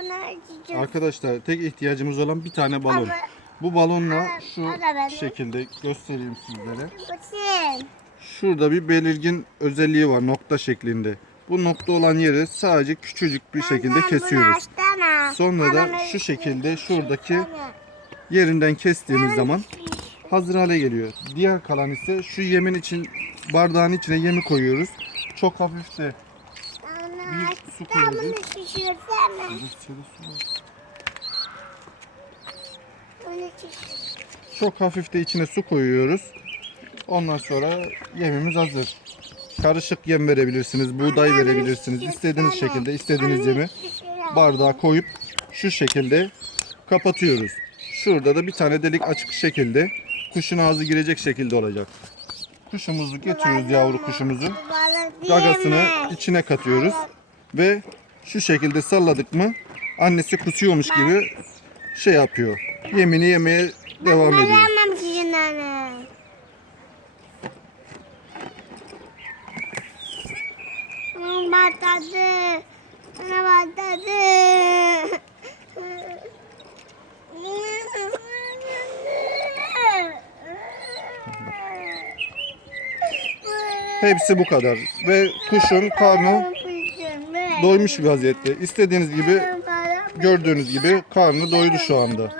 Bunu açacağız. Arkadaşlar tek ihtiyacımız olan bir tane balon. Ama- Bu balonla şu şekilde göstereyim sizlere. Bakın. Şurada bir belirgin özelliği var nokta şeklinde. Bu nokta olan yeri sadece küçücük bir şekilde kesiyoruz. Açsana. Sonra da şu şekilde şuradaki Açsana. yerinden kestiğimiz zaman hazır hale geliyor. Diğer kalan ise şu yemin için bardağın içine yemi koyuyoruz. Çok hafif de su Sen bunu şişirsene. Bunu şişir. Çok hafif de içine su koyuyoruz. Ondan sonra yemimiz hazır. Karışık yem verebilirsiniz, buğday verebilirsiniz. İstediğiniz şekilde istediğiniz yemi bardağa koyup şu şekilde kapatıyoruz. Şurada da bir tane delik açık şekilde kuşun ağzı girecek şekilde olacak. Kuşumuzu getiriyoruz yavru kuşumuzu. Gagasını içine katıyoruz ve şu şekilde salladık mı annesi kusuyormuş gibi şey yapıyor. Yemini yemeye devam Ben ediyor. yemem sizin anne. Hmm, Batladı. Ana batladı. Hepsi bu kadar ve kuşun karnı doymuş bir vaziyette. İstediğiniz gibi gördüğünüz gibi karnı doydu şu anda.